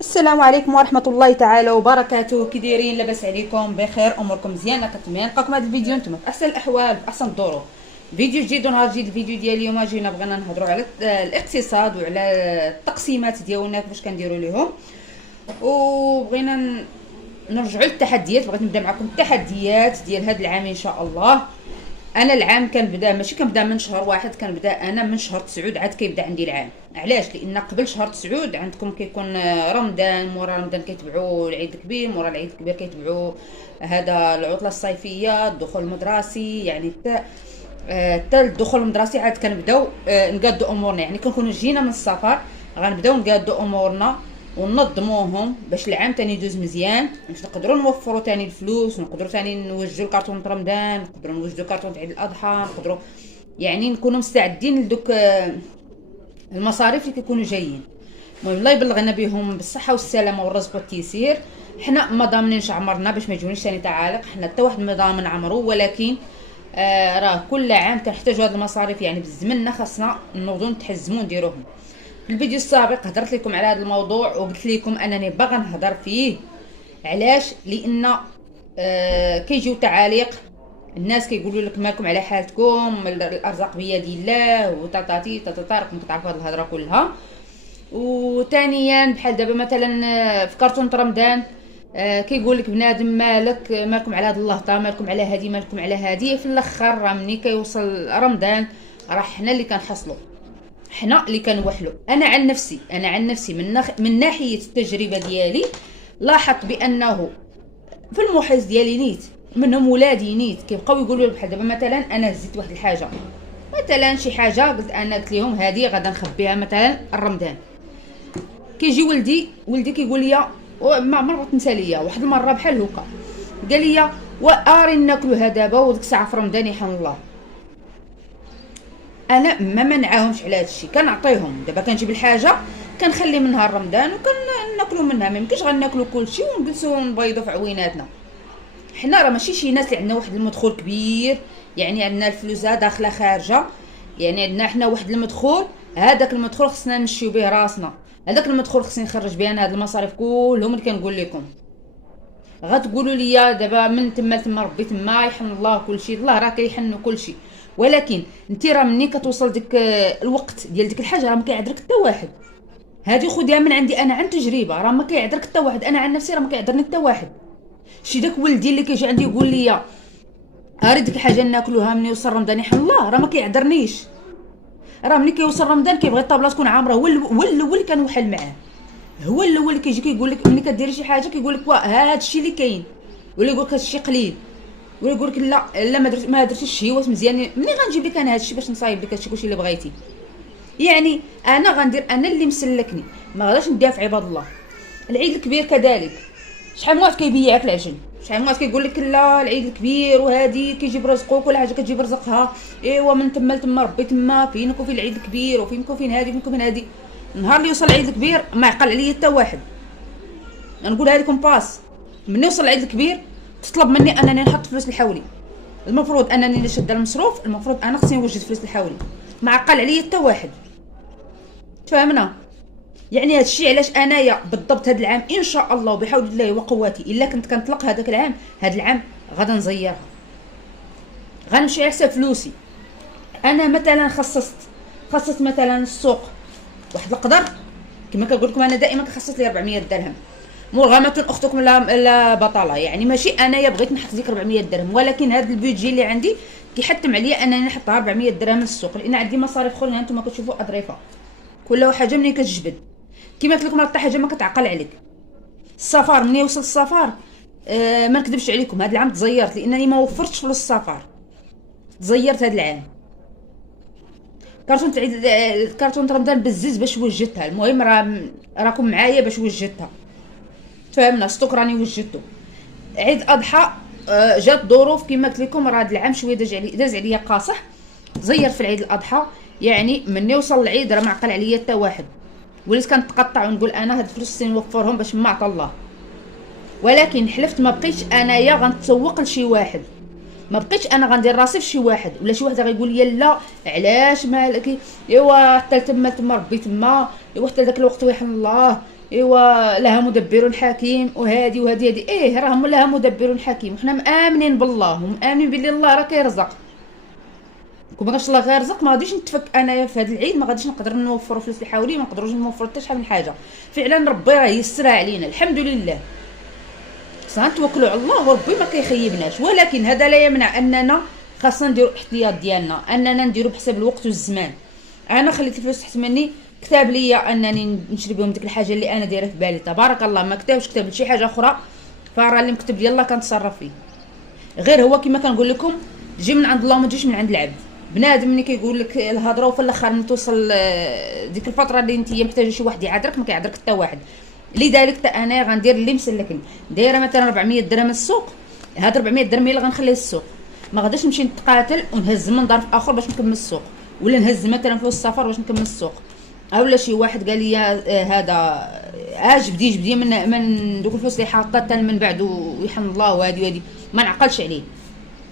السلام عليكم ورحمة الله تعالى وبركاته. كي دايرين؟ لاباس عليكم؟ بخير؟ اموركم مزيانه؟ كنتمنى نلقاكم هذا الفيديو نتوما في احسن الاحوال في احسن الظروف. فيديو جديد ونهار جديد. الفيديو ديال اليوم بغينا نهضروا على الاقتصاد وعلى التقسيمات ديالنا كيفاش كنديروا ليهم، وبغينا نرجعوا للتحديات. بغيت نبدا معكم التحديات ديال هذا العام ان شاء الله. انا العام كنبدا ماشي كنبدا من شهر واحد، كنبدا انا من شهر 9 عاد كيبدا عندي العام. علاش؟ لان قبل شهر 9 عندكم كيكون رمضان، مورا رمضان كيتبعوا العيد الكبير، مورا العيد الكبير كيتبعوا هذا العطله الصيفيه، الدخول المدرسي. يعني حتى الدخول المدرسي عاد كنبداو نقادوا امورنا. يعني كنكونوا جينا من السفر غنبداو نقادوا امورنا وننظموهم باش العام تاني يدوز مزيان، باش نقدروا نوفروا تاني الفلوس، ونقدروا تاني نوجدوا الكرتون رمضان، نقدروا نوجدوا كرتون عيد الاضحى، نقدروا يعني نكونوا مستعدين لدوك المصاريف اللي كيكونوا جايين. المهم الله يبلغنا بهم بالصحه والسلامه والرزق والتيسير. حنا ما ضامنينش عمرنا باش ما يجونيش ثاني تعالق، حنا حتى واحد ما ضامن عمرو، ولكن راه كل عام كنحتاجوا هاد المصاريف. يعني بزمننا خاصنا نوضوا نتحزموا نديروهم. في الفيديو السابق هضرت لكم على هذا الموضوع وقلت لكم انني باغا نهضر فيه. علاش؟ لان كيجيو تعاليق، الناس كيقولوا لك مالكم على حالتكم، الارزاق بيد الله وتاتاتي تاتارك، كتعرفوا هذه الهضره كلها. وثانيا بحال دابا مثلا في كرتون رمضان كيقول لك بنادم مالكم على هذا اللهطه، مالكم على هذه، مالكم على هذه. في الاخر راه ملي كيوصل رمضان راه حنا اللي كنحصلوا، حنا اللي كنوحلوا. انا عن نفسي من ناحيه التجربه ديالي لاحظت بانه في المحيط ديالي نيت منهم ولادي نيت كيبقاو يقولوا لي بحال دابا مثلا انا هزيت واحد الحاجه، مثلا شي حاجه قلت لهم هذه غادا نخبيها مثلا الرمضان. كيجي ولدي كيقول لي مره تنسى ليا واحد المره بحال هكا، قال لي واري ناكلوها دابا وديك الساعه في رمضان يحن الله. انا ما منعاهمش على هذا الشيء، كنعطيهم. دابا كنجيب الحاجه كنخلي منها رمضان وكناكلوا منها، ما يمكنش غناكلوا كلشي ونجلسوا نبيضوا في عويناتنا. حنا راه ماشي شي ناس اللي عندنا واحد المدخول كبير، يعني عندنا الفلوس داخله خارجه. يعني عندنا حنا واحد المدخول، هذاك المدخول خصنا نمشيو به راسنا. هذاك المدخول خصني نخرج به انا هاد المصاريف كلهم اللي كنقول لكم. غتقولوا لي دابا من تما ربي تما يحن الله كلشي، الله راه كيحن كلشي، ولكن انت راه ملي كتوصل ديك الوقت ديال ديك الحاجه راه ما كيعذرك حتى واحد. هذه خديها من عندي انا عن تجربه، راه ما كيعذرك حتى واحد. انا عن نفسي راه ما كيعذرني حتى واحد. شي داك ولدي اللي كيجي عندي يقول لي اريد ديك الحاجه ناكلوها ملي يوصل رمضان يحن الله، راه ما كيعذرنيش. راه ملي كيوصل رمضان كيبغي الطابله تكون عامره. هو الاول اللي كنوحل معاه، هو الاول اللي كيجي كيقول لك ملي كديري شي حاجه كيقول لك هذا الشيء اللي كاين، ولا يقول لك هذا الشيء قليل، ولا يقول لك لا ما درتيش الشهوات مزيان. ملي غنجيب لك انا هذا الشيء باش نصايب لك هذا الشيء كلشي اللي بغيتي. يعني انا غندير انا اللي مسلكني، ما غاداش نديها في عباد الله. العيد الكبير كذلك، شحال من واحد كيبيعك العجل، شحال من واحد كيقول لك لا العيد الكبير وهذه كيجيب رزقك، كل حاجه كتجيب رزقها. ايوا من تما لتما ربي تما، فينكم في العيد الكبير وفينكم فين هذه فينكم فين هذه. النهار اللي يوصل العيد الكبير ما يعقل عليا حتى واحد. نقولها لكم باس، من يوصل العيد الكبير تطلب مني انني نحط فلوس لحولي. المفروض انني اللي شاده المصروف، المفروض انا خصني نوجد فلوس لحولي، ما عقل عليا حتى واحد. تفهمنا؟ يعني هذا الشيء علاش انايا بالضبط هذا العام ان شاء الله وبحول الله وقوتي الا كنت كنطلق هذاك العام، هذا العام غادا نزيرها، غنمشي على حساب فلوسي. انا مثلا خصصت مثلا السوق واحد القدر، كما كنقول لكم انا دائما كنخصص لي 400 درهم. مرغمه اختكم لا بطاله، يعني ماشي انايا بغيت نحط ديك 400 درهم، ولكن هذا البيدجي اللي عندي كيحتم عليا انني نحطها 400 درهم للسوق، لان عندي مصاريف اخرين انتم كتشوفوا اظريفه كل حاجه منين كتجبد. كما قلت لكم حتى حاجه ما كتعقل عليك. السفر مني وصل السفر ما نكذبش عليكم هذا العام تزيرت، لانني ما وفرتش فلوس السفر، تزيرت هذا العام. كرتون رمضان بزز باش وجدتها. المهم راكم معايا باش وجدتها، فهمنا؟ ستوك راني وجدته. عيد اضحى جات ظروف كما قلت لكم، راه هذا العام شويه داز عليا قاصح، زيرت في العيد الاضحى. يعني من يوصل العيد راه ما عقل عليا حتى واحد، وليت كنتقطع ونقول انا هاد الفلوس خصني نوفرهم باش ما عطا الله. ولكن حلفت ما بقيتش انايا غنتسوق لشي واحد، ما بقيتش انا غندير راسي في شي واحد، ولا شي واحد غيقول لي لا علاش مالك، ايوا حتى تما ربي تما، ايوا حتى ذاك الوقت ويحن الله، ايوا لها مدبر حكيم وهادي وهادي هادي. ايه راهم لها مدبر حكيم، وحنا مآمنين بالله ومآمنين باللي الله راه كيرزق. كون ما كانش الله غيرزق ما غاديش نتفك انايا في هذا العيد، ما غاديش نقدر نوفروا فلوس اللي حاولي، ما نقدروش نوفروا حتى شحال من حاجه. فعلا ربي راه يسرها علينا الحمد لله، خصنا نتوكلوا على الله وربي ما كيخيبناش. ولكن هذا لا يمنع اننا خاصنا نديروا الاحتياط ديالنا، اننا نديروا بحسب الوقت والزمان. انا خليت الفلوس تحت مني، كتاب ليا انني نشري بهم ديك الحاجه اللي انا دايره في بالي، تبارك الله ما كتبش كتب لشي حاجه اخرى، فراه اللي مكتب لي يلاه كنتصرف فيه. غير هو كما كنقول لكم، تجي من عند الله ما تجيش من عند العبد. بنادم ملي كيقول لك الهضره وفي الاخر من توصل ديك الفتره اللي انت محتاجه شي واحد يعذرك، ما كيعذرك حتى واحد. لذلك حتى انا غندير اللي مسلكني، دايره مثلا 400 درهم السوق، هاد 400 درهم هي اللي غنخليه السوق، ما غاديش نمشي نتقاتل ونهز من ظرف اخر باش نكمل السوق، ولا نهز مثلا فلوس السفر باش نكمل السوق. اولا شي واحد قال لي هذا جبدي من دوك الفلوس اللي حاطه من بعد ويحن الله وهادي وهادي، ما نعقلش عليه،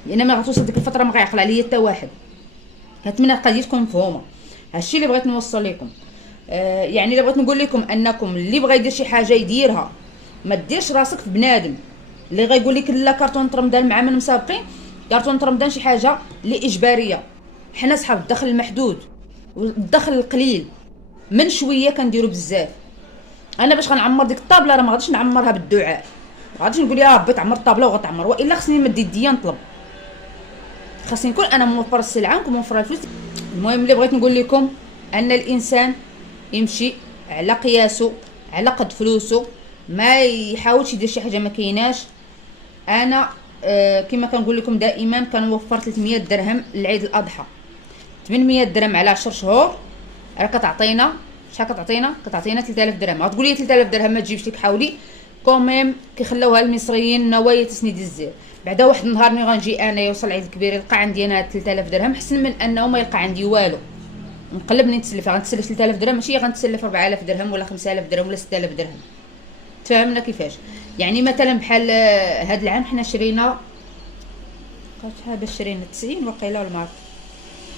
لان ما غتوصل ديك الفتره ما غيعقل عليا حتى واحد. كنتمنى القضيه تكون مفهومه. هادشي اللي بغيت نوصل لكم. يعني اللي بغيت نقول لكم انكم اللي بغى يدير شي حاجه يديرها، ما ديرش راسك في بنادم اللي غيقول لك لا كارطون رمضان مع من مسابقين. كارطون رمضان شي حاجه اللي اجباريه، حنا صحاب الدخل المحدود والدخل القليل، من شويه كنديروا بزاف. انا باش غنعمر ديك الطابله راه ما غاديش نعمرها بالدعاء، ما غاديش نقول يا ربي تعمر الطابله وغتعمر، والا خصني نمد يديا نطلب، خاصني نكون انا موفر السلعه ونكون موفر الفلوس. المهم اللي بغيت نقول لكم ان الانسان يمشي على قياسه، على قد فلوسه، ما يحاولش يدير شي حاجه ما كايناش. انا كما كنقول لكم دائما كنوفر 300 درهم لعيد الاضحى، 800 درهم على 10 شهور، راه كتعطينا شحال كتعطينا 3000 درهم. غتقولي 3000 درهم ما تجيبش لك، حاولي كوميم كيخلوها المصريين نوايا تسنيد الزير. بعدا واحد النهار ملي غنجي انا يوصل العيد الكبير يلقى عندي انا 3000 درهم، حسن من انه ما يلقى عندي والو. نقلب نتسلف، غنتسلف 3000 درهم ماشي غنتسلف 4000 درهم ولا 5000 درهم ولا 6000 درهم. تفهمنا كيفاش؟ يعني مثلا بحال هذا العام حنا شرينا شحال باش شرينا 90 وقيله ولا ما عرفت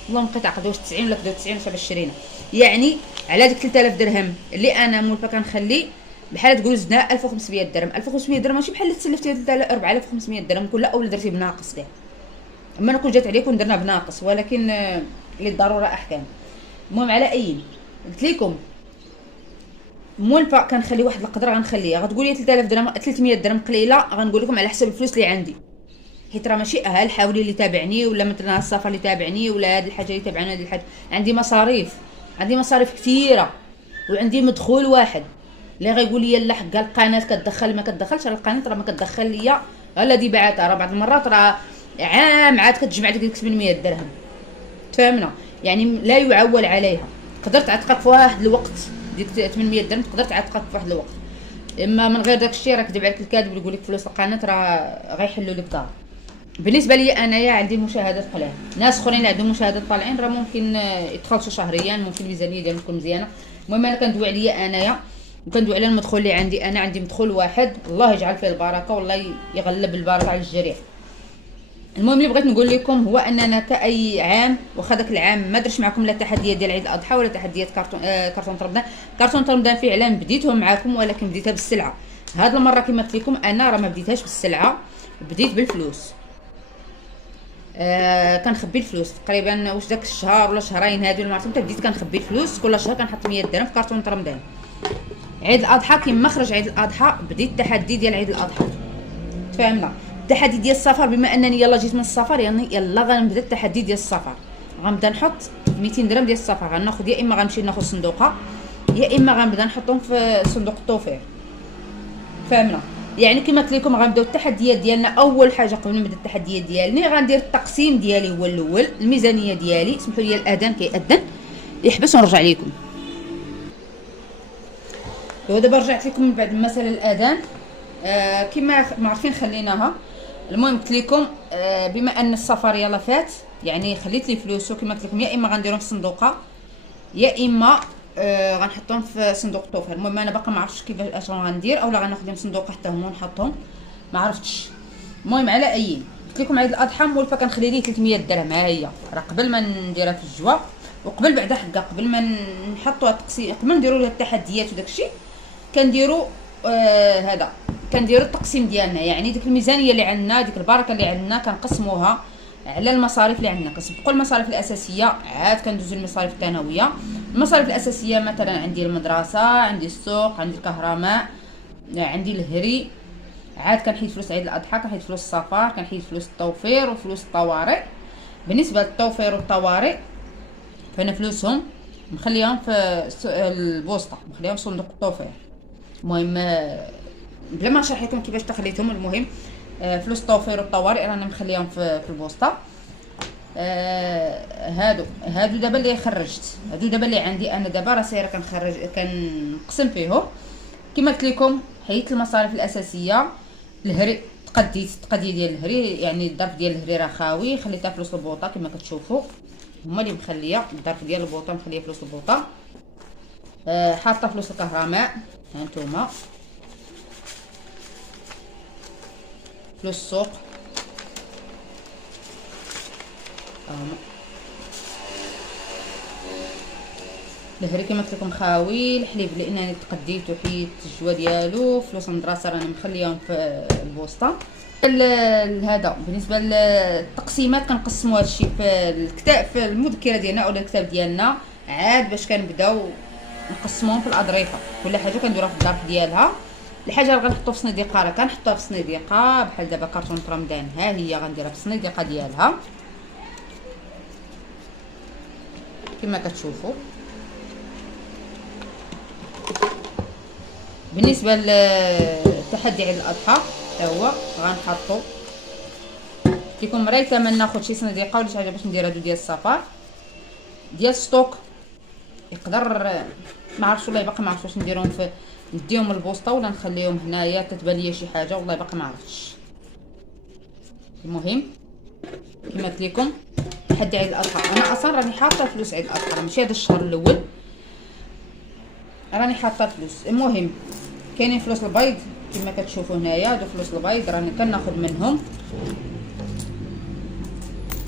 والله، بقيت عقد واش 90 ولا 90 باش شرينا. يعني على ديك 3000 درهم اللي انا مولفه كنخلي، بحال تقول زدنا 1500 درهم. 1500 درهم ماشي بحال اللي تسلفتي 4500 درهم كلها، اولا درتي بناقص كاع. اما نكون جات عليكم درنا بناقص، ولكن للضروره احكام. المهم على اي قلت لكم مولفه كنخلي واحد القدره غنخليها. غتقولي 3000 درهم 300 درهم قليله، غنقول لكم على حسب الفلوس اللي عندي، حيت راه ماشي الحاولي اللي تابعني ولا مثلا السفر اللي تابعني ولا هذه الحاجه اللي تابعنا هذه الحاجه. عندي مصاريف كثيره، وعندي مدخول واحد اللي غيقول لي لا حق القناه كتدخل ما كتدخلش. راه القناه راه ما كتدخل ليا الذي بعثها، راه بعض المرات راه عام عاد كتجمع ديك 800 درهم. تفهمنا؟ يعني لا يعول عليها. تقدر تعتقك في واحد الوقت ديك 800 درهم، تقدر تعتقك في واحد الوقت، اما من غير داك الشيء راه كذب عليك الكاذب اللي يقول لك فلوس القناه راه غيحلوا لك دار. بالنسبه لي انايا عندي مشاهدات قليله، ناس اخرين اللي عندهم مشاهدات طالعين راه ممكن يدخلوا شهريا، ممكن الميزانيه ديالهم تكون مزيانه. المهم انا كندوي عليا انايا وكندوي على المدخول اللي عندي. انا عندي مدخول واحد، الله يجعل فيه البركه والله يغلب البركه على الجريح. المهم اللي بغيت نقول لكم هو اننا كاي عام، واخا داك العام ما درتش معكم لا تحديات ديال عيد الاضحى ولا تحديات كارطون رمضان. كارطون رمضان فعلا بديتهم معكم، ولكن بديتها بالسلعه. هاد المره كما قلت لكم انا راه ما بديتهاش بالسلعه، بديت بالفلوس. كنخبي الفلوس تقريبا واش داك الشهر ولا شهرين هادو اللي ما عرفتش، بديت كنخبي الفلوس كل شهر كنحط 100 درهم في كارطون رمضان. عيد الاضحى كيما خرج عيد الاضحى بديت التحدي ديال عيد الاضحى. تفهمنا؟ التحدي ديال السفر، بما انني يلا جيت من السفر يعني يلا غنبدا التحدي ديال السفر. غنبدا نحط 200 درهم ديال السفر، غناخذ يا اما غنمشي ناخذ صندوقه، يا اما غنبدا نحطهم في صندوق التوفير. فهمنا؟ يعني كما قلت لكم غنبداو التحديات ديالنا. اول حاجه قبل ما نبدا التحديات ديالي غندير التقسيم ديالي هو الاول، الميزانيه ديالي. سمحوا لي الاذان كيأذن يحبس ونرجع لكم. ودابا رجعت لكم من بعد مثلا الاذان. كما عارفين خليناها. المهم قلت لكم بما ان السفر يلا فات، يعني خليت لي فلوس كما قلت لكم، يا اما غنديرهم في صندوقه يا اما غنحطهم في صندوق التوفير. المهم انا باقا ما عرفتش كيفاش غندير، اولا غناخذهم صندوق حتى هما ونحطهم، ما عرفتش. المهم على اي قلت لكم عيد الاضحى مولفه كنخلي ليه 300 درهم. ها هي راه قبل ما نديرها في الجوا وقبل بعدا حقا قبل ما نحطوها التقسيم، قبل ما نديروا لها التحديات وداك الشيء، كنديروا هذا كنديروا التقسيم ديالنا، يعني ديك الميزانيه اللي عندنا، ديك البركه اللي عندنا كنقسموها على المصاريف اللي عندنا. كنسبقوا المصاريف الاساسيه، عاد كندوزو للمصاريف الثانويه. المصاريف الاساسيه مثلا عندي المدرسه، عندي السوق، عندي الكهرباء، عندي الهري، عاد كنحيد فلوس عيد الاضحى، كنحيد فلوس السفر، كنحيد فلوس التوفير وفلوس الطوارئ. بالنسبه للتوفير والطوارئ فانا فلوسهم مخليهم في البوسطه، مخليهم في صندوق التوفير. المهم بلا ما نشرح لكم كيفاش تخليتهم، المهم فلوس التوفير والطوارئ رانا مخليهم في البوسطه. هادو دابا اللي خرجت، هادو دابا اللي عندي انا دابا راه سايره كنخرج كنقسم فيهم. كما قلت لكم حيدت المصاريف الاساسيه. الهري تقدي ديال الهري، يعني الظرف ديال الهري راه خاوي، خليتها فلوس البوطه كما كتشوفوا، هما اللي مخليه الظرف ديال البوطه مخليه فلوس البوطه. حاطه فلوس الكهرباء، ها نتوما فلوس السوق، الهري كما قلت لكم خاوي. الحليب لانني تقديت وحيدت الجوا ديالو. فلوس المدرسه راني مخليهم في البوسطه. هذا بالنسبه للتقسيمات كنقسموا هادشي في الكتاب، في المذكره ديالنا او الكتاب ديالنا، عاد باش كنبداو نقسموهم في الاظرفه. كل حاجه كنديروها في الظرف ديالها. الحاجه اللي غنحطو في صنيديقه راه كنحطوها في صنيديقه، بحال دابا كرتونه رمضان ها هي غنديرها في الصنيديقه ديالها كما كتشوفوا. بالنسبه للتحدي عيد الاضحى حتى هو غنحطو كيكون مريته ما ناخذ شي صناديقه ولا شي حاجه باش ندير هادو ديال السفر ديال ستوك. يقدر ما عرفتش والله باقي ما عرفتش واش نديرهم في نديهم البوسطه ولا نخليهم هنايا، كتبان ليا شي حاجه والله باقي ما عرفتش. المهم كما قلت لكم تحدي عيد الاضحى انا اصلا راني حاطه فلوس عيد الاضحى، ماشي هذا الشهر الاول راني حاطه فلوس. المهم كاينين فلوس البيض كما كتشوفوا هنايا، هادو فلوس البيض راني كناخذ منهم.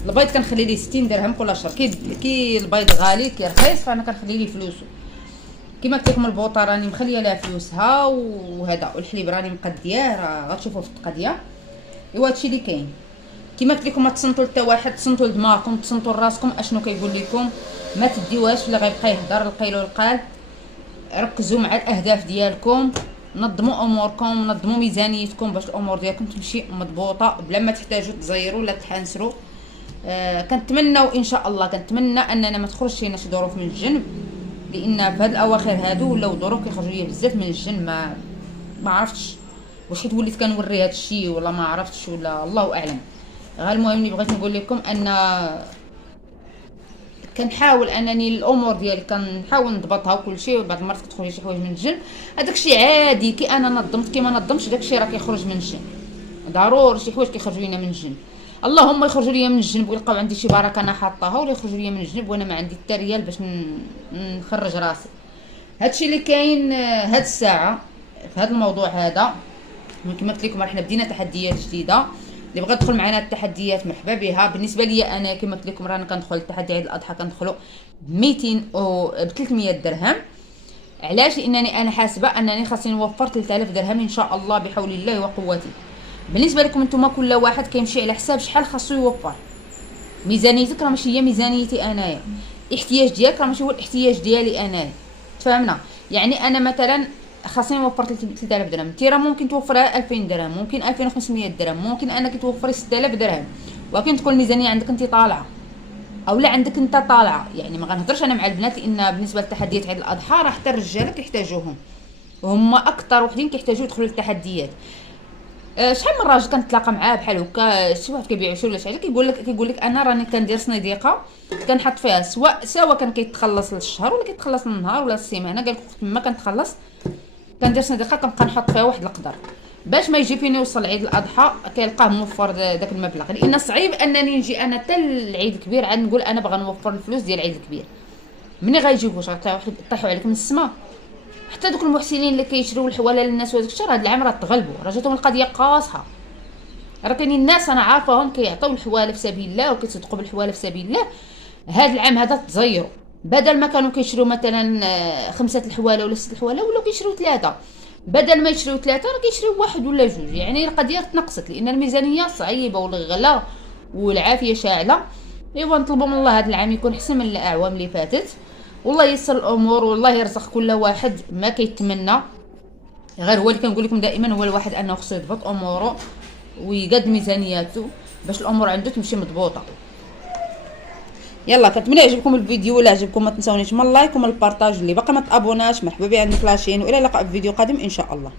البيض كنخلي ليه 60 درهم كل شهر، كي البيض غالي كي رخيص فانا كنخلي ليه فلوسه. كما قلت لكم البوطه راني مخليه لها فلوسها وهذا، والحليب راني مقدياه راه غتشوفوا في التقديه. ايوا هادشي اللي كاين. كما قلت لكم ما تصنتوا حتى واحد، تصنتوا لدماغكم، تصنتوا لراسكم اشنو كيقول لكم، ما تديوهاش اللي غيبقى يهضر القيل والقال. ركزوا مع الاهداف ديالكم، نظموا اموركم، نظموا ميزانيتكم باش الامور ديالكم تمشي مضبوطه بلا ما تحتاجوا تزيروا ولا تحنسروا. كنتمنوا ان شاء الله، كنتمنى اننا ما تخرجش لينا شي ظروف من الجنب، لان في هاد الاواخر هادو ولاو ظروف كيخرجوا ليا بزاف من الجنب. ما عرفتش واش حيت وليت كنوري هادشي ولا ما عرفتش ولا الله اعلم. غير المهم اللي بغيت نقول لكم ان كنحاول انني الامور ديالي كنحاول نضبطها وكل شيء. بعض المرات كتخرج شي حوايج من الجن، هذاك الشيء عادي. كي انا نظمت كي ما نظمتش داك الشيء راه كيخرج من الجن. ضروري شي حوايج كيخرجوا لينا من الجن، اللهم يخرجوا ليا من الجنب ويلقاو عندي شي بركه انا حاطاها، ولا يخرجوا ليا من الجنب وانا ما عندي حتى ريال باش نخرج راسي. هادشي اللي كاين هاد الساعه في هاد الموضوع هذا. كما قلت لكم حنا بدينا تحديات جديده، اللي بغى يدخل معنا التحديات مرحبا بها. بالنسبه لي انا كما قلت لكم رانا كندخل التحدي عيد الاضحى كندخلوا ب 200 او ب 300 درهم. علاش؟ لانني انا حاسبه انني خاصني نوفر 3000 درهم ان شاء الله بحول الله وقوته. بالنسبه لكم نتوما كل واحد كيمشي على حساب شحال خاصو يوفر. ميزانيتك راه ماشي هي ميزانيتي انايا، الاحتياج ديالك راه ماشي هو الاحتياج ديالي انايا. تفهمنا؟ يعني انا مثلا خاصني نوفر 3000 درهم، انت راه ممكن توفرها 2000 درهم، ممكن 2500 درهم، ممكن انك توفري 6000 درهم، ولكن تكون الميزانيه عندك انت طالعه او لا عندك انت طالعه. يعني ما غنهضرش انا مع البنات، لان بالنسبه للتحديات عيد الاضحى راه حتى الرجاله كيحتاجوهم، وهما اكثر وحدين كيحتاجوا يدخلوا للتحديات. شحال من راجل كنتلاقى معاه بحال هكا، شي واحد كيبيع شي ولا شي حاجه كيقول لك انا راني كندير صنيديقه كنحط فيها سواء كان كيتخلص للشهر ولا كيتخلص للنهار ولا السيمانه. قال لك ما كنتخلص كندير صنيديقه كنبقى نحط فيها واحد القدر باش ما يجي فيني يوصل عيد الاضحى كيلقاه موفر داك المبلغ. لان صعيب انني نجي انا حتى العيد الكبير عاد نقول انا باغا نوفر الفلوس ديال العيد الكبير. مني غيجيبوش غيطيحوا عليك من السماء. حتى دوك المحسنين اللي كيشريو الحواله للناس وداك الشيء راه هاد العام راه تغلبوا، راه جاتهم القضيه قاصحه. راه كاينين الناس انا عارفاهم كيعطيو الحواله في سبيل الله وكيتصدقوا بالحواله في سبيل الله. هاد العام هذا تزيروا بدل ما كانوا كيشريو مثلا 5 الحواله ولا 6 الحواله، ولاو كيشريو 3. بدل ما يشريو 3 راه كيشريو 1 ولا 2. يعني القضيه تنقصت لان الميزانيه صعيبه والغلا والعافيه شاعله. ايوا نطلبوا من الله هذا العام يكون احسن من الاعوام اللي فاتت، والله ييسر الامور والله يرزق كل واحد ما كيتمنى. غير هو اللي كنقول لكم دائما، هو الواحد انه خصو يضبط اموره ويقاد ميزانياته باش الامور عنده تمشي مضبوطه. يلا كنتمنى يعجبكم الفيديو، ولا عجبكم ما تنسونيش من اللايك ومن البارطاج. اللي باقي ما تابوناش مرحبا بيه عند كلاشين، والى اللقاء في فيديو قادم ان شاء الله.